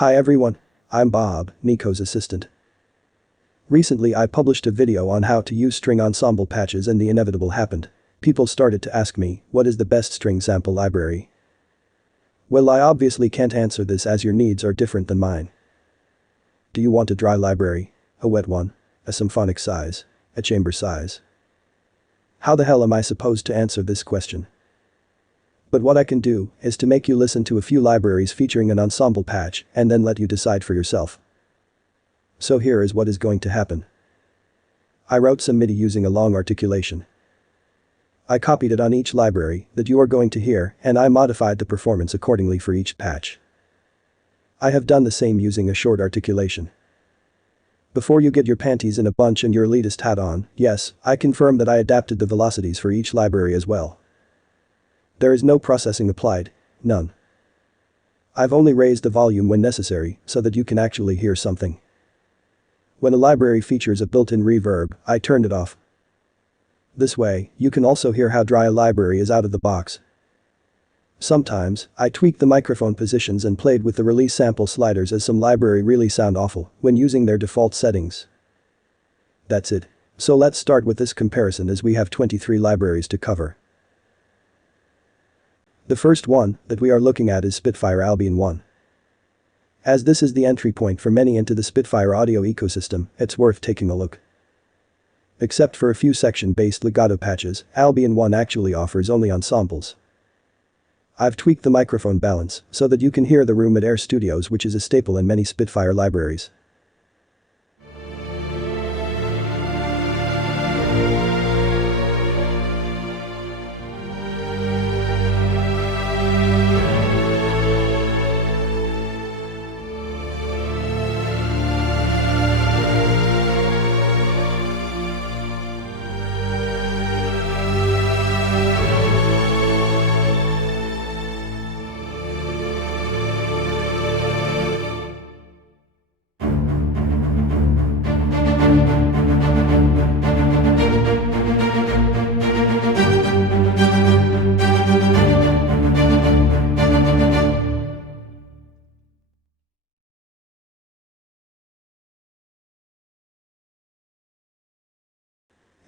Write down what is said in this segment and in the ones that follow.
Hi everyone. I'm Bob, Nico's assistant. Recently I published a video on how to use string ensemble patches and the inevitable happened. People started to ask me, what is the best string sample library? Well, I obviously can't answer this as your needs are different than mine. Do you want a dry library? A wet one? A symphonic size? A chamber size? How the hell am I supposed to answer this question? But what I can do is to make you listen to a few libraries featuring an ensemble patch and then let you decide for yourself. So here is what is going to happen. I wrote some MIDI using a long articulation. I copied it on each library that you are going to hear and I modified the performance accordingly for each patch. I have done the same using a short articulation. Before you get your panties in a bunch and your elitist hat on, yes, I confirm that I adapted the velocities for each library as well. There is no processing applied, none. I've only raised the volume when necessary so that you can actually hear something. When a library features a built-in reverb, I turned it off. This way, you can also hear how dry a library is out of the box. Sometimes, I tweaked the microphone positions and played with the release sample sliders as some library really sound awful when using their default settings. That's it. So let's start with this comparison as we have 23 libraries to cover. The first one that we are looking at is Spitfire Albion One. As this is the entry point for many into the Spitfire audio ecosystem, it's worth taking a look. Except for a few section-based legato patches, Albion One actually offers only ensembles. I've tweaked the microphone balance so that you can hear the room at Air Studios, which is a staple in many Spitfire libraries.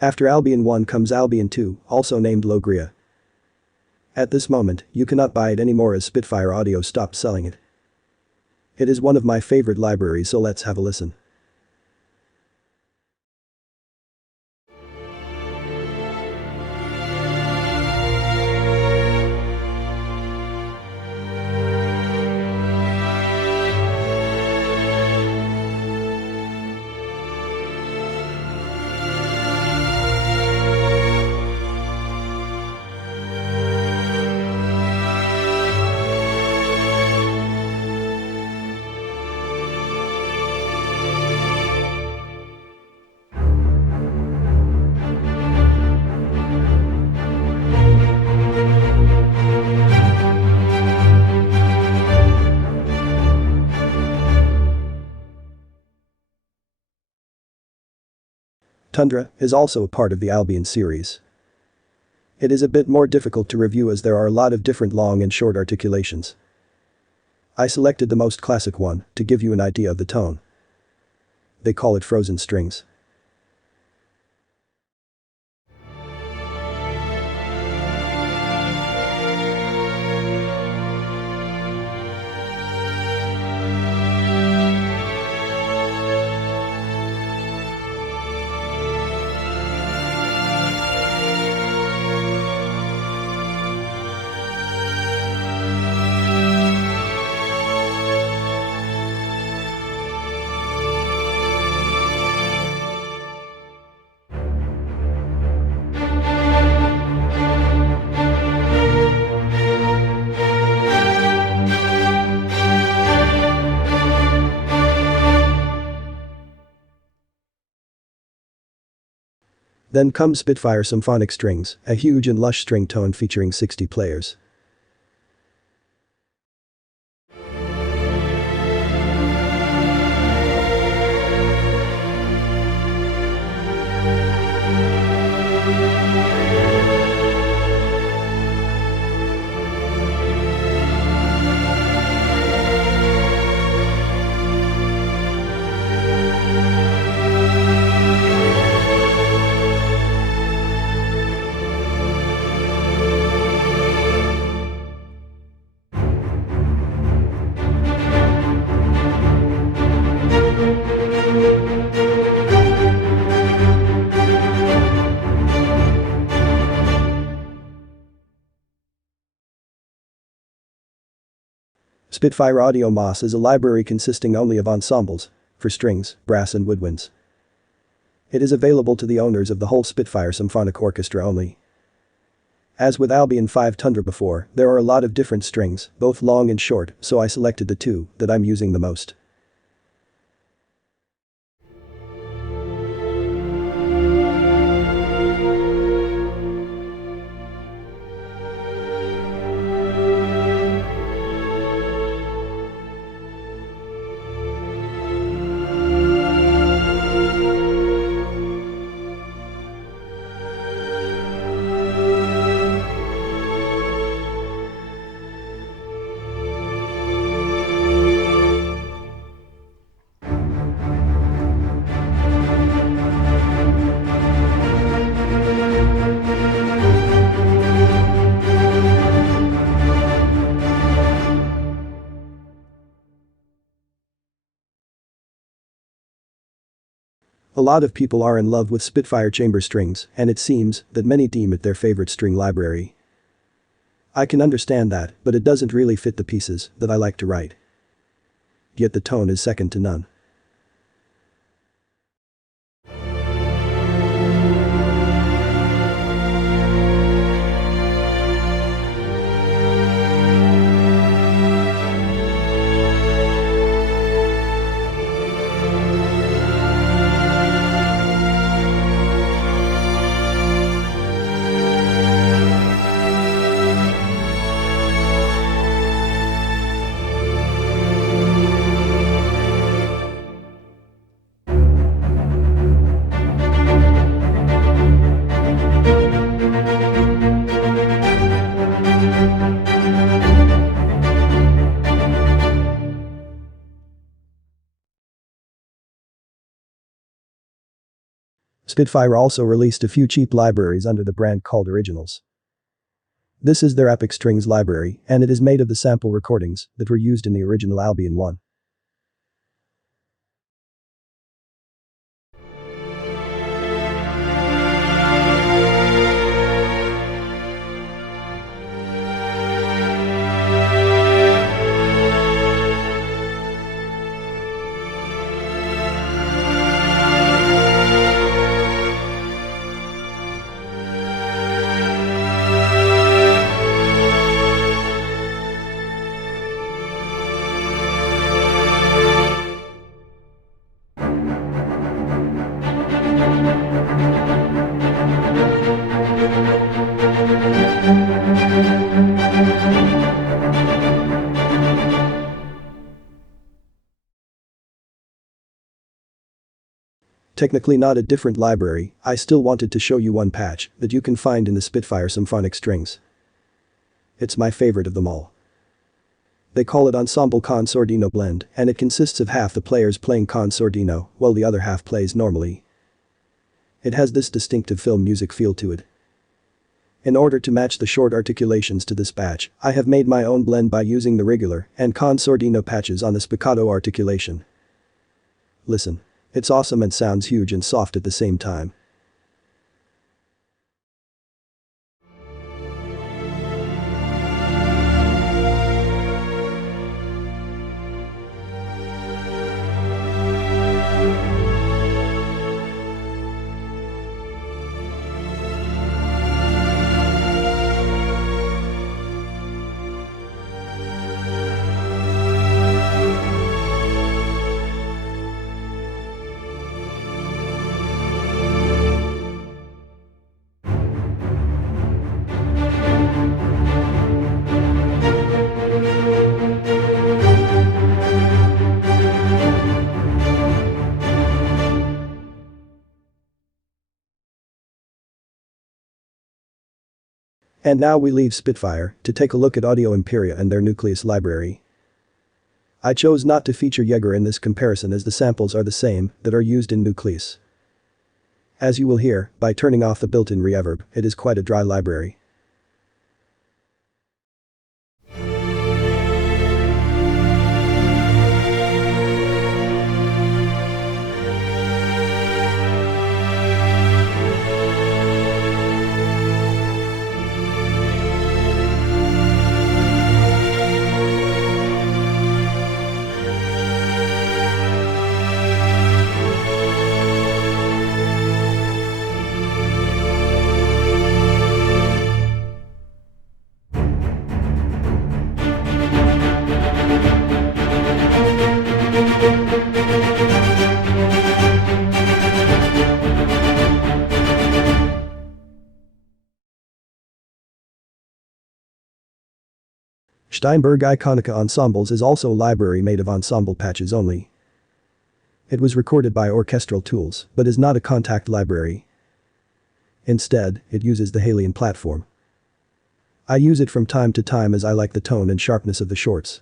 After Albion 1 comes Albion 2, also named Loegria. At this moment, you cannot buy it anymore as Spitfire Audio stopped selling it. It is one of my favorite libraries, so let's have a listen. Tundra is also a part of the Albion series. It is a bit more difficult to review as there are a lot of different long and short articulations. I selected the most classic one to give you an idea of the tone. They call it frozen strings. Then comes Spitfire Symphonic Strings, a huge and lush string tone featuring 60 players. Spitfire Audio Masse is a library consisting only of ensembles for strings, brass and woodwinds. It is available to the owners of the whole Spitfire Symphonic Orchestra only. As with Albion 5 Tundra before, there are a lot of different strings, both long and short, so I selected the two that I'm using the most. A lot of people are in love with Spitfire chamber strings, and it seems that many deem it their favorite string library. I can understand that, but it doesn't really fit the pieces that I like to write. Yet the tone is second to none. Spitfire also released a few cheap libraries under the brand called Originals. This is their Epic Strings library, and it is made of the sample recordings that were used in the original Albion One. Technically not a different library, I still wanted to show you one patch that you can find in the Spitfire Symphonic Strings. It's my favorite of them all. They call it Ensemble Con Sordino Blend, and it consists of half the players playing Con Sordino while the other half plays normally. It has this distinctive film music feel to it. In order to match the short articulations to this patch, I have made my own blend by using the regular and Con Sordino patches on the spiccato articulation. Listen. It's awesome and sounds huge and soft at the same time. And now we leave Spitfire to take a look at Audio Imperia and their Nucleus library. I chose not to feature Jaeger in this comparison as the samples are the same that are used in Nucleus. As you will hear, by turning off the built-in reverb, it is quite a dry library. Steinberg Iconica Ensembles is also a library made of ensemble patches only. It was recorded by Orchestral tools, but is not a Kontakt library. Instead, it uses the Halion platform. I use it from time to time as I like the tone and sharpness of the shorts.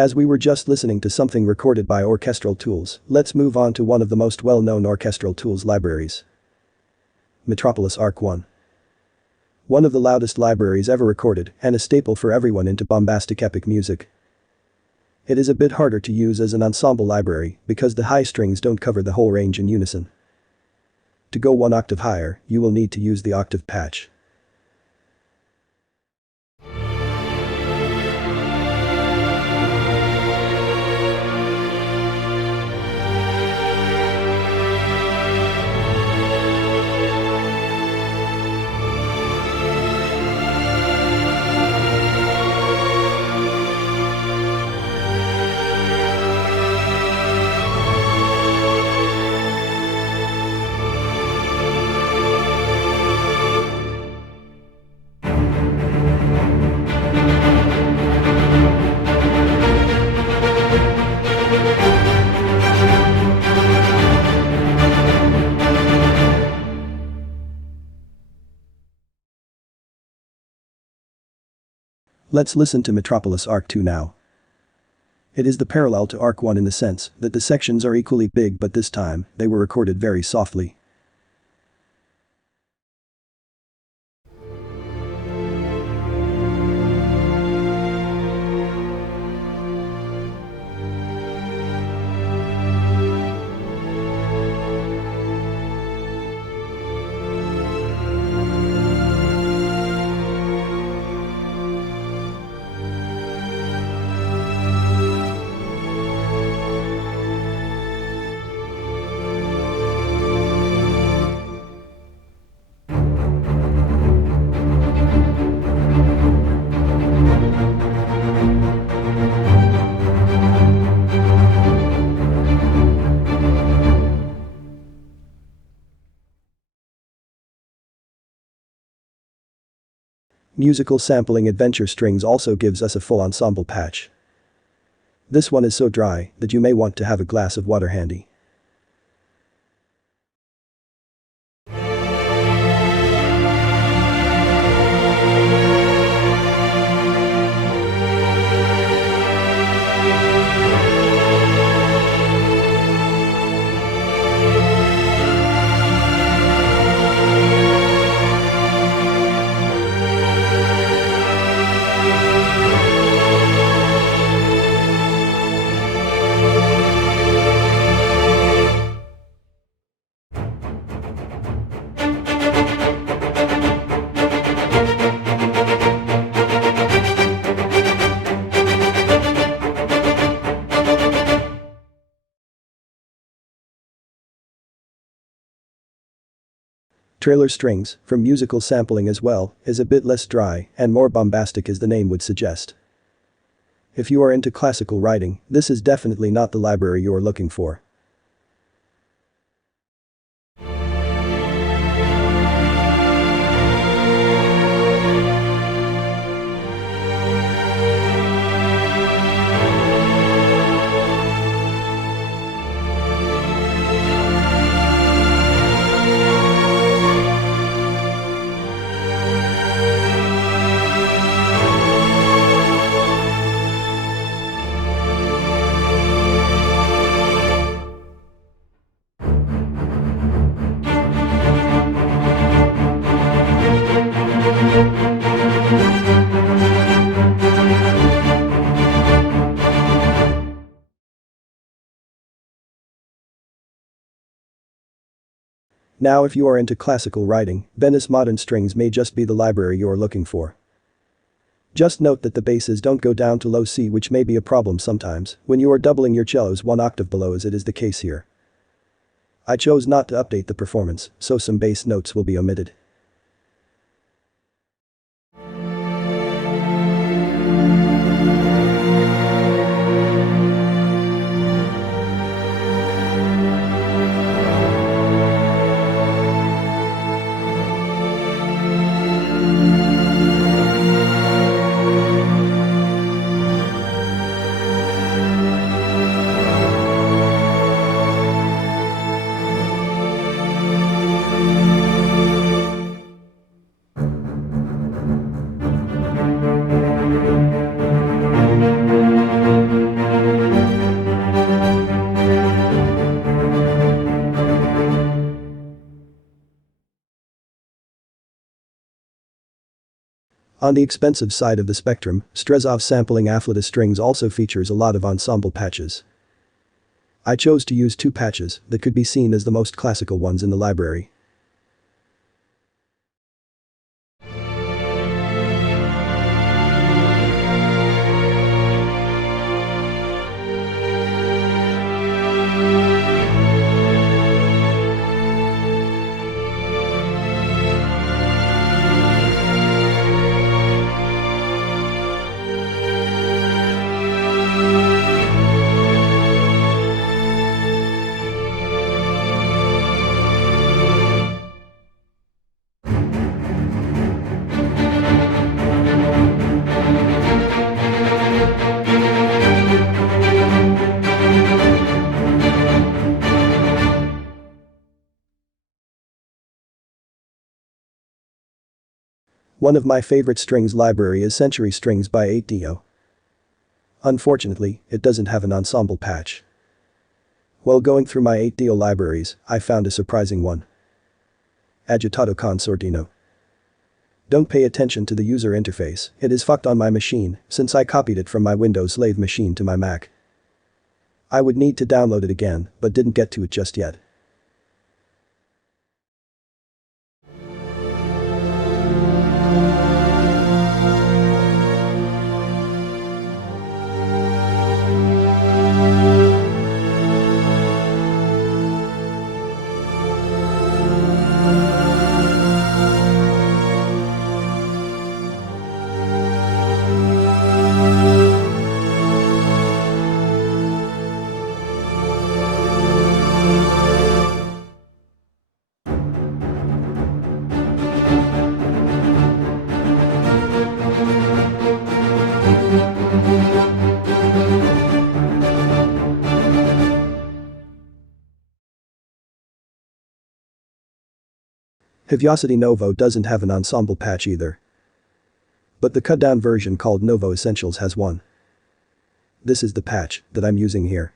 As we were just listening to something recorded by Orchestral tools, let's move on to one of the most well-known Orchestral tools libraries. Metropolis Arc 1. One of the loudest libraries ever recorded and a staple for everyone into bombastic epic music. It is a bit harder to use as an ensemble library because the high strings don't cover the whole range in unison. To go one octave higher, you will need to use the octave patch. Let's listen to Metropolis Arc 2 now. It is the parallel to Arc 1 in the sense that the sections are equally big, but this time, they were recorded very softly. Musical sampling Adventure Strings also gives us a full ensemble patch. This one is so dry that you may want to have a glass of water handy. Trailer strings, from musical sampling as well, is a bit less dry and more bombastic as the name would suggest. If you are into classical writing, this is definitely not the library you are looking for. Now if you are into classical writing, Venice Modern Strings may just be the library you're looking for. Just note that the basses don't go down to low C, which may be a problem sometimes when you are doubling your cellos one octave below, as it is the case here. I chose not to update the performance, so some bass notes will be omitted. On the expensive side of the spectrum, Strezov sampling Afflatus strings also features a lot of ensemble patches. I chose to use 2 patches that could be seen as the most classical ones in the library. One of my favorite strings library is Century Strings by 8dio. Unfortunately, it doesn't have an ensemble patch. While going through my 8dio libraries, I found a surprising one. Agitato Sordino. Don't pay attention to the user interface, it is fucked on my machine since I copied it from my Windows slave machine to my Mac. I would need to download it again, but didn't get to it just yet. Heavyocity Novo doesn't have an ensemble patch either. But the cut-down version called Novo Essentials has one. This is the patch that I'm using here.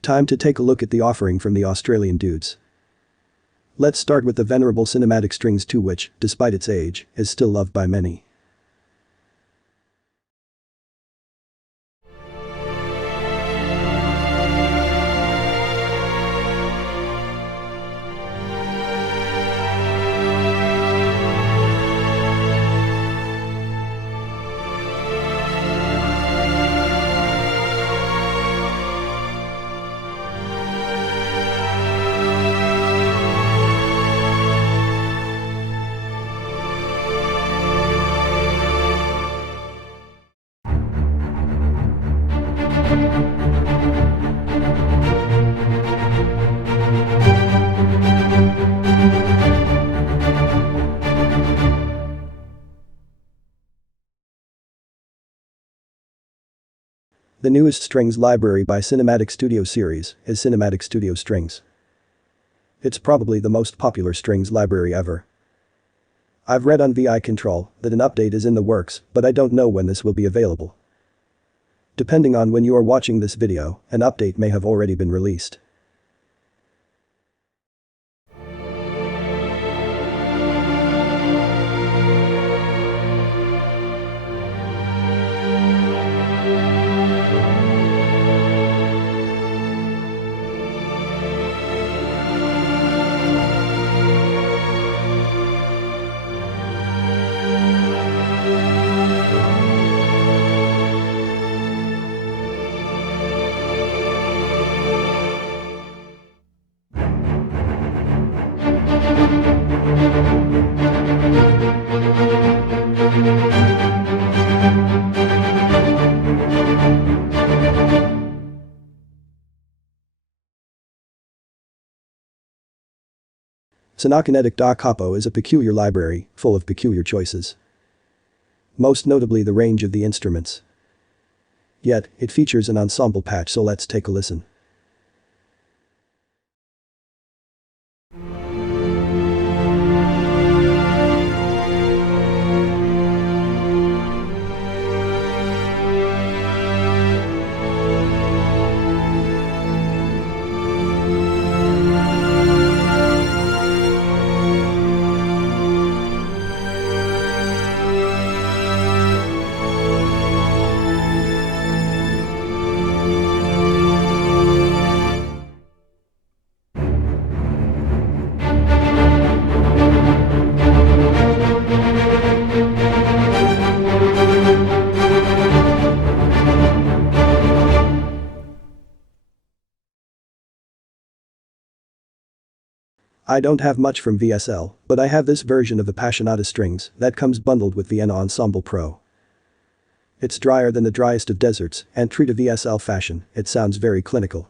Time to take a look at the offering from the Australian dudes. Let's start with the venerable Cinematic Strings 2, which, despite its age, is still loved by many. The newest strings library by Cinematic Studio series is Cinematic Studio Strings. It's probably the most popular strings library ever. I've read on VI Control that an update is in the works, but I don't know when this will be available. Depending on when you are watching this video, an update may have already been released. Sonokinetic Da Capo is a peculiar library, full of peculiar choices. Most notably the range of the instruments. Yet, it features an ensemble patch, so let's take a listen. I don't have much from VSL, but I have this version of Appassionata Strings that comes bundled with Vienna Ensemble Pro. It's drier than the driest of deserts, and true to VSL fashion, it sounds very clinical.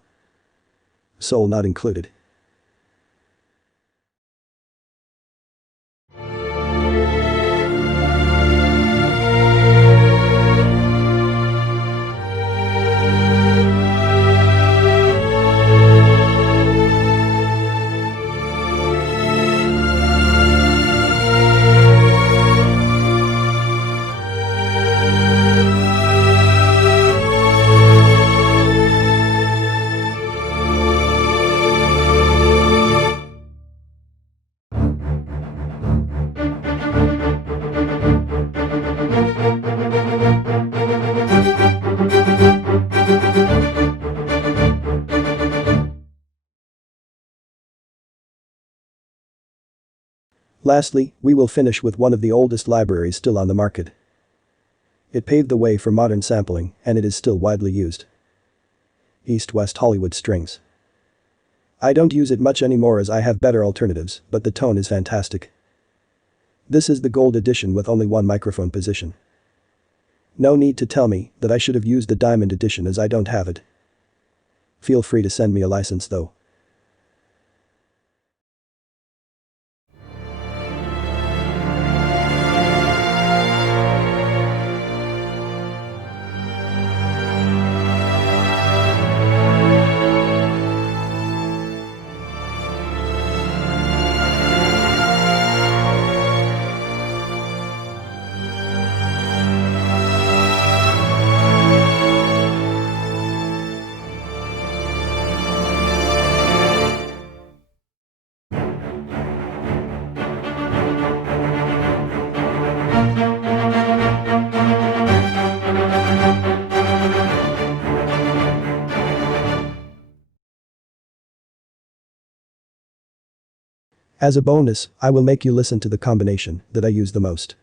Soul not included. Lastly, we will finish with one of the oldest libraries still on the market. It paved the way for modern sampling, and it is still widely used. EastWest Hollywood Strings. I don't use it much anymore as I have better alternatives, but the tone is fantastic. This is the gold edition with only one microphone position. No need to tell me that I should have used the diamond edition as I don't have it. Feel free to send me a license though. As a bonus, I will make you listen to the combination that I use the most.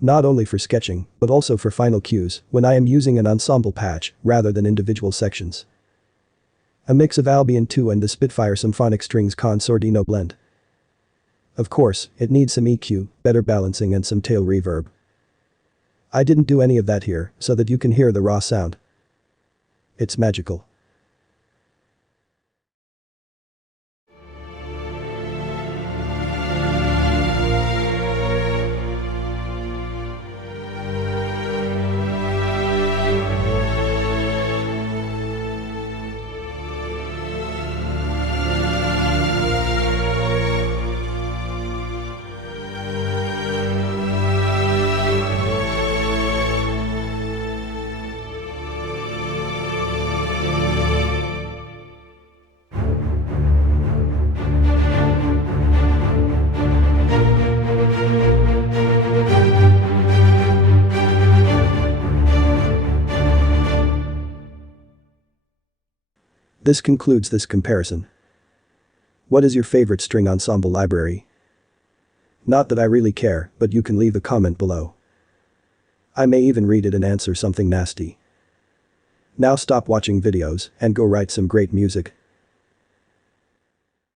Not only for sketching, but also for final cues when I am using an ensemble patch rather than individual sections. A mix of Albion 2 and the Spitfire Symphonic Strings Sordino blend. Of course, it needs some EQ, better balancing and some tail reverb. I didn't do any of that here so that you can hear the raw sound. It's magical. This concludes this comparison. What is your favorite string ensemble library? Not that I really care, but you can leave a comment below. I may even read it and answer something nasty. Now stop watching videos and go write some great music.